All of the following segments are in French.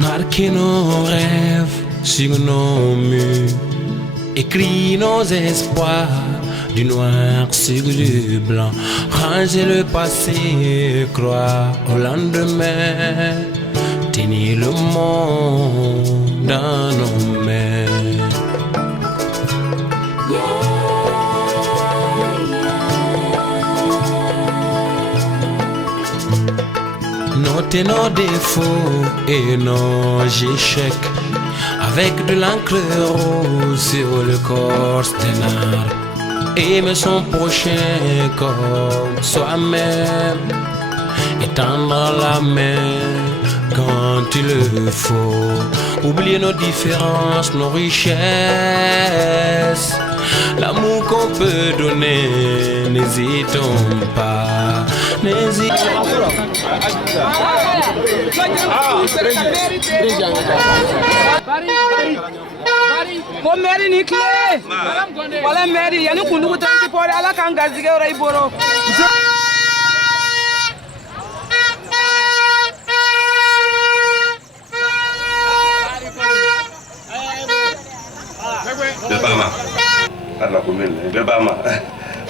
Marquez nos rêves sur nos murs, écrit nos espoirs du noir sur du blanc. Ranger le passé, croire au lendemain, tenir le monde dans nos mains. Notez nos défauts et nos échecs avec de l'encre rose sur le corps sténard. Aimer son prochain comme soi-même, étendre la main quand il le faut. Oublier nos différences, nos richesses, l'amour qu'on peut donner, n'hésitons pas, n'hésitons pas. Ko meri ni kile wala meri yani kundugu tanti pore ala kan gazige ora iboro Bebama à la commune Bebama.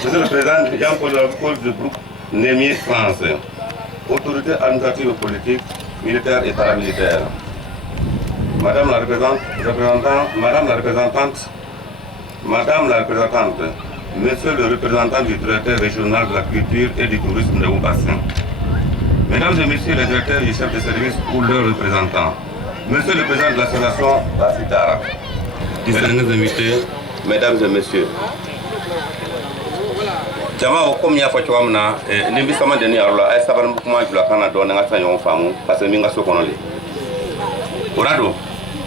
Monsieur le Président Jean-Paul du groupe Némier France, autorité administrative politique, militaire et paramilitaire. Madame la représentante, Monsieur le représentant du directeur régional de la culture et du tourisme de Haut-Bassin, Mesdames et Messieurs les directeurs et chefs de service ou leurs représentants, Monsieur le président de l'association Basitara, distingués invités, Mesdames et Messieurs, Jama comme il y a fait choamna, l'investissement de Niarola, est savoir beaucoup moins que la Canada dans la saison femme, parce que minga sokonoli. Orado,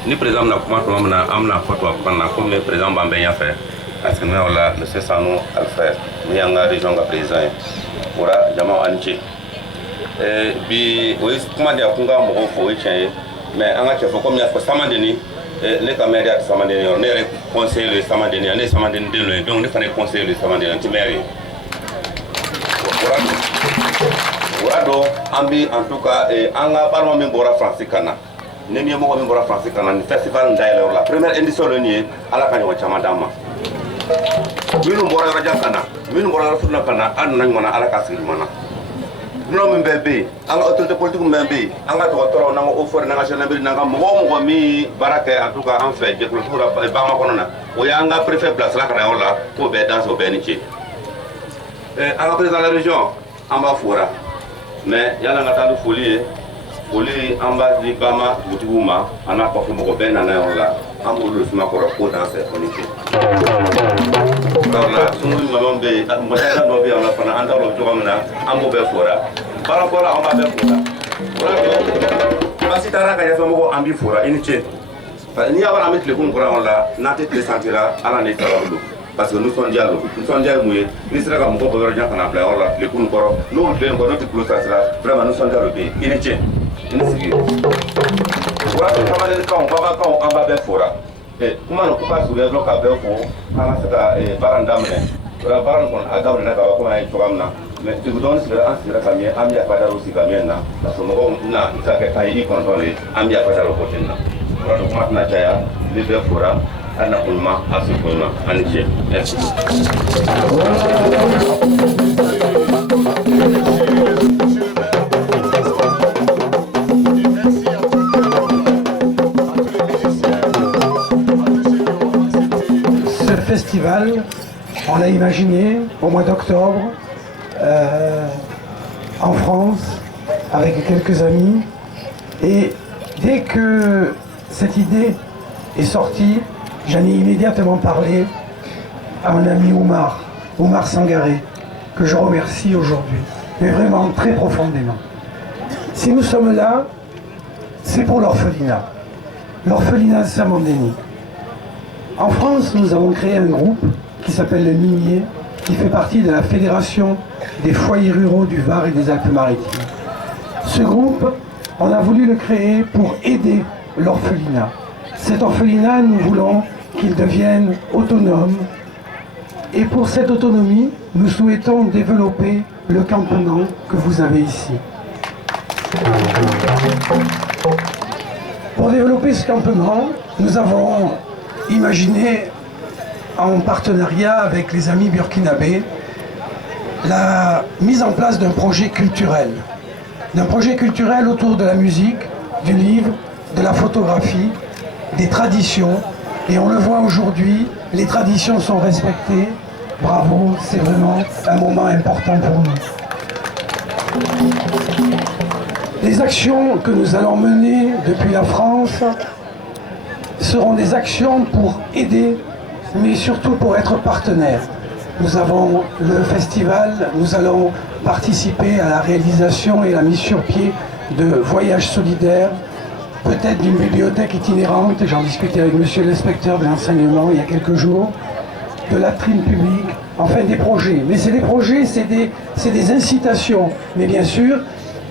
ni président na kuma to amna photo apana comme le président Bambé y a fait, parce que nous là, Monsieur Sanou Alfred, ni anga région ga président. Ora Jama anchi. Bi oui kuma dia kunga mo ko ichen, mais anga chefo comme il y a fait samandeni. Les caméras de Samandeni, on est conseiller le Samandeni, on est Samandeni de loin, donc on est conseiller le Samandeni, on est mairie. Orado, ambi en tout cas, anga parlement membora franciscana. Nemi mo membora franciscana, ni festival ndaile la première édition le nié à la kanyo chamadama. Minu mbora raja kana, minu mbora rafuna kana, an nangona ala kasiri mana. Non mbebe anga autorité politique mbebe anga to toro nanga offre nanga jeune nanga mo mi barake en tout cas en fait je clôture ba ma konona o ya anga préfet place la kana wala ko be dans au benichi anga président de la région amba fora mais yala nga tandu folie amba di bama butuma ana ko mo be na na wala ambo lu suma ko dans cette politique la sunu mamam be mo ta no be ala fana anda lo jogamna ambo be fora para fora amba be fora basi tara ka ya mo ambi fora iniche ni abara met le kun kora wala na te sentira ala ne tawulu parce que nous sommes dialogue mouye ni sera ka mo ko be nya kana bla wala le kun koro no le ko no te close sera vraiment nous sommes dialogue iniche inisigi wala ka ba le ka on baba ka amba be fora kuma no kupa su level ka be ko ana saka barandamne ora baran kon agawre na ka ko ay chogamna mais tu donnes sera an sera kamie amia pada rosi kamiena na so mo na saka kai kon tole amia pada ro kotenna ora do kuma na chaya le be fora ana kulma asu kulma anije Festival, on l'a imaginé au mois d'octobre en France avec quelques amis, et dès que cette idée est sortie, j'en ai immédiatement parlé à mon ami Oumar Sangaré, que je remercie aujourd'hui, mais vraiment très profondément. Si nous sommes là, c'est pour l'orphelinat de Samandeni. En France, nous avons créé un groupe qui s'appelle le Nimier, qui fait partie de la Fédération des foyers ruraux du Var et des Alpes-Maritimes. Ce groupe, on a voulu le créer pour aider l'orphelinat. Cet orphelinat, nous voulons qu'il devienne autonome. Et pour cette autonomie, nous souhaitons développer le campement que vous avez ici. Pour développer ce campement, nous avons imaginé, en partenariat avec les amis burkinabés, la mise en place d'un projet culturel. D'un projet culturel autour de la musique, du livre, de la photographie, des traditions. Et on le voit aujourd'hui, les traditions sont respectées. Bravo, c'est vraiment un moment important pour nous. Les actions que nous allons mener depuis la France seront des actions pour aider, mais surtout pour être partenaires. Nous avons le festival, nous allons participer à la réalisation et la mise sur pied de voyages solidaires, peut-être d'une bibliothèque itinérante, j'en discutais avec monsieur l'inspecteur de l'enseignement il y a quelques jours, de la tribune publique, enfin des projets. Mais c'est des projets, c'est des incitations. Mais bien sûr,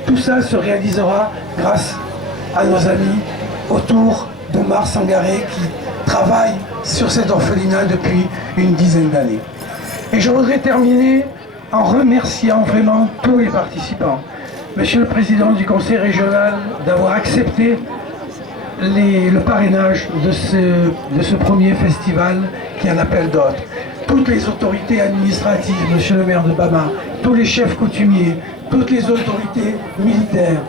tout ça se réalisera grâce à nos amis autour de Mars Sangaré qui travaillent sur cet orphelinat depuis une dizaine d'années. Et je voudrais terminer en remerciant vraiment tous les participants. Monsieur le Président du Conseil régional d'avoir accepté le parrainage de ce premier festival qui en appelle d'autres. Toutes les autorités administratives, monsieur le maire de Bama, tous les chefs coutumiers, toutes les autorités militaires,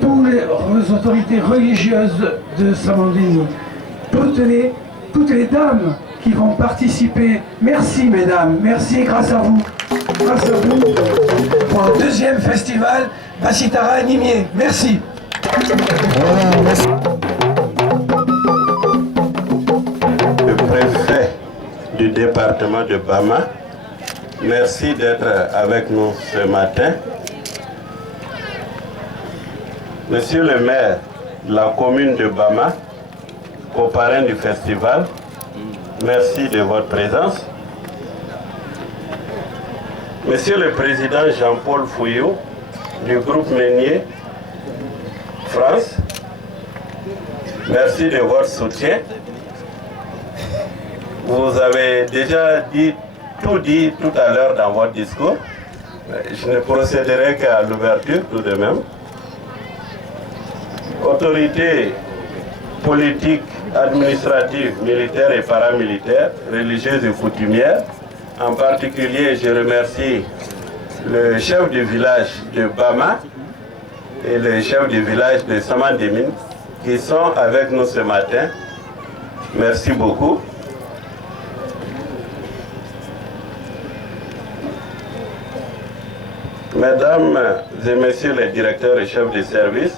toutes les autorités religieuses de Samandéni, toutes les dames qui vont participer. Merci mesdames, merci grâce à vous. Grâce à vous pour le deuxième festival Bassitara Nimié. Merci. Le préfet du département de Bama, merci d'être avec nous ce matin. Monsieur le maire de la commune de Bama, coparrain du festival, merci de votre présence. Monsieur le président Jean-Paul Fouillou du groupe Meunier France, merci de votre soutien. Vous avez déjà dit tout à l'heure dans votre discours. Je ne procéderai qu'à l'ouverture tout de même. Autorités politiques, administratives, militaires et paramilitaires, religieuses et coutumières. En particulier, je remercie le chef du village de Bama et le chef du village de Samandémine qui sont avec nous ce matin. Merci beaucoup. Mesdames et messieurs les directeurs et chefs de service,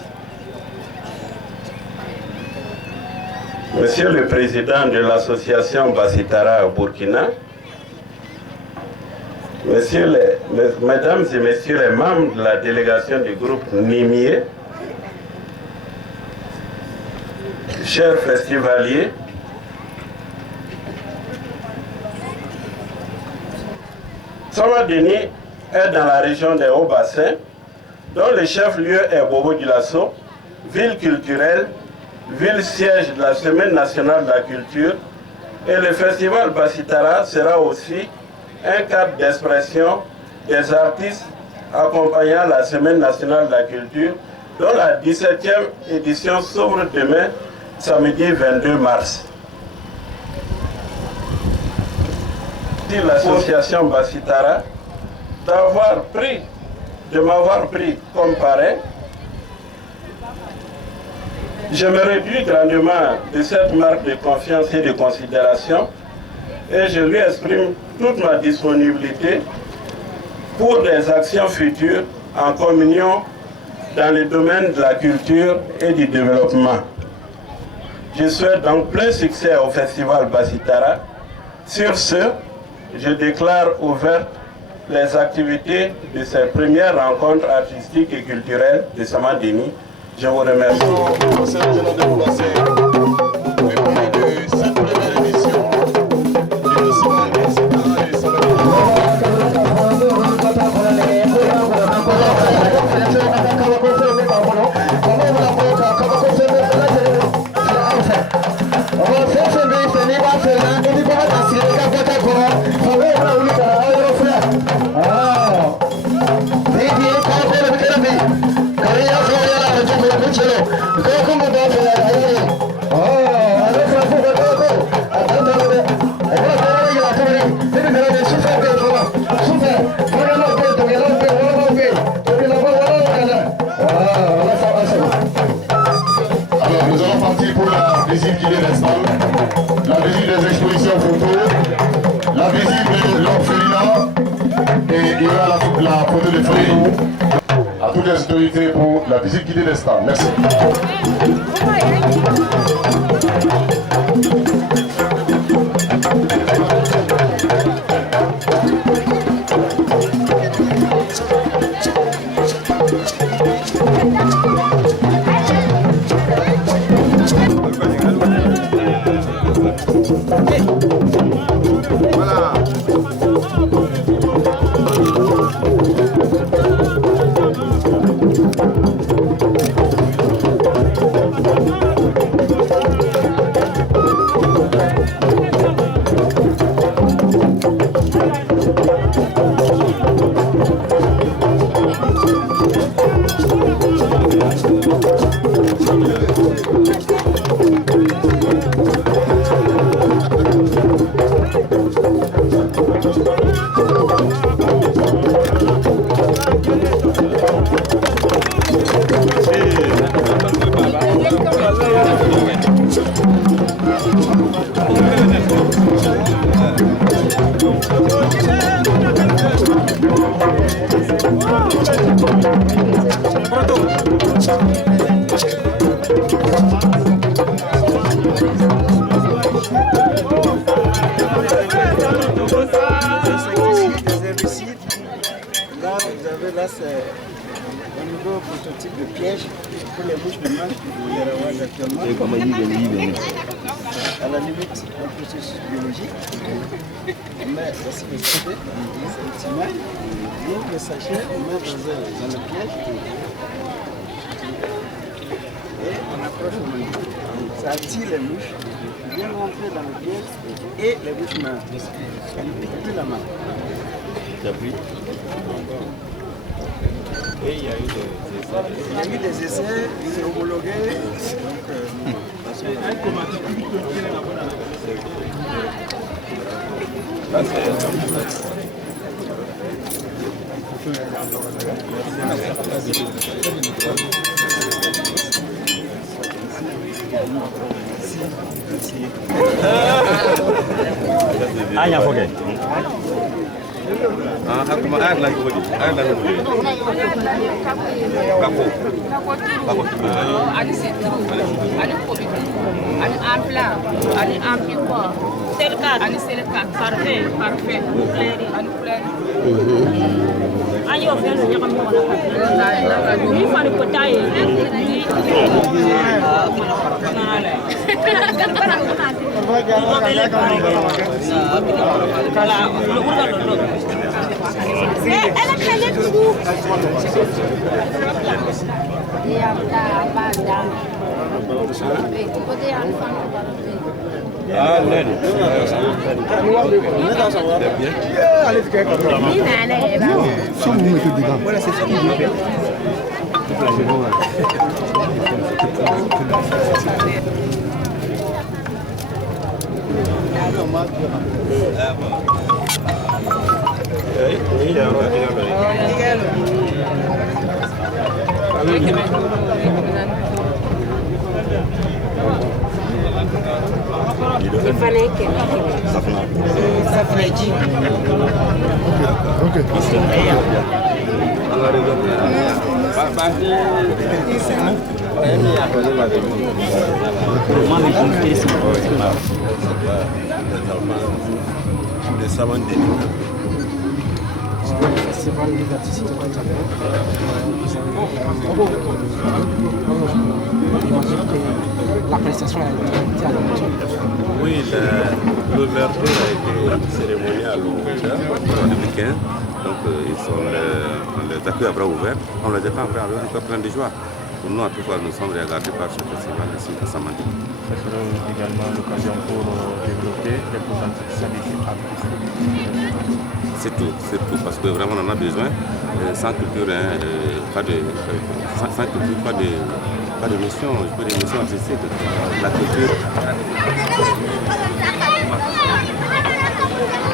monsieur le président de l'association Bassitara Burkina, mesdames et messieurs les membres de la délégation du groupe Nimié, chers festivaliers, Samandéni est dans la région des Hauts-Bassins, dont le chef-lieu est Bobo-Dioulasso, ville culturelle, ville siège de la Semaine nationale de la culture, et le festival Bassitara sera aussi un cadre d'expression des artistes accompagnant la Semaine nationale de la culture, dont la 17e édition s'ouvre demain, samedi 22 mars. L'association Bassitara de m'avoir pris comme parrain. Je me réjouis grandement de cette marque de confiance et de considération et je lui exprime toute ma disponibilité pour des actions futures en communion dans le domaine de la culture et du développement. Je souhaite donc plein succès au festival Bassitara. Sur ce, je déclare ouvertes les activités de cette première rencontre artistique et culturelle de Samandéni. Je vous remercie. Go, come on, nous allons partir pour la visite qui est l'instant, la visite des expositions photos, la visite de l'orphelinat et il y aura la photo de famille. À toutes les autorités pour la visite guidée d'instant. Merci. Là, c'est un nouveau prototype de piège pour les mouches de manche que vous allez avoir actuellement. À la limite, un processus biologique. On met voici le sachet, c'est un petit mail. On ouvre le sachet, on met dans le piège. Et on approche le manche. Ça attire les mouches, bien rentrer dans le piège et les mouches meurent. On ne pique plus la main. Et il y a eu des essais, c'est homologué. Ah, il y a un progrès. Aku mah air lagi boleh. Air lagi boleh. Bako. Bako. Ani situ, ani kopi, ani ampla, ani ampiwa. Selka, ani selka. Parfait, parfait. Ani couleur. Ani offert le nyakam mo wala. Ni fa ni potaye. Elle a calé tout. Voilà, c'est ce qu'il veut faire. L'appréciation a été à la maison. Oui, l'ouverture a été cérémoniale au Dominicain. Donc ils sont les accueils à bras ouverts. On les attend avec un plein de joie. Pour nous, en tout cas, nous sommes regardés par ce festival ici à Samandi. Ça sera également l'occasion pour développer les potentialités artistiques. C'est tout, parce que vraiment on en a besoin. Sans culture, pas de mission, pas de mission artistique. La culture.